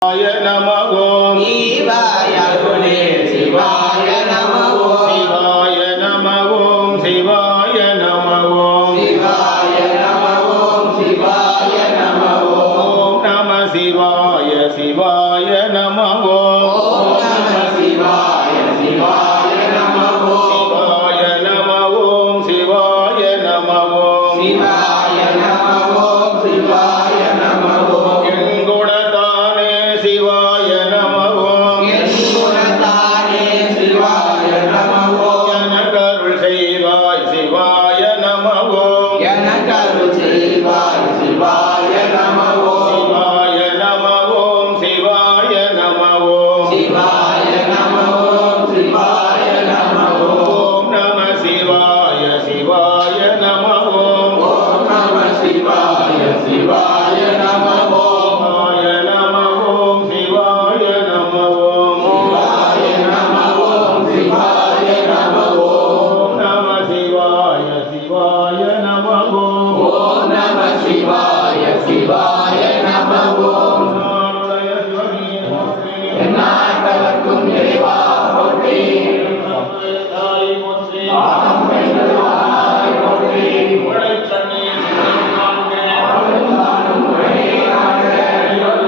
நம ஓம் சிவாய அருளே சிவாய நம ஓம் சிவாய நம ஓம் சிவாய நம ஓம் சிவாய நம ஓம் சிவாய நம ஓம் நம சிவாய சிவாய நம ஓம் ஓம் நம சிவாய சிவாய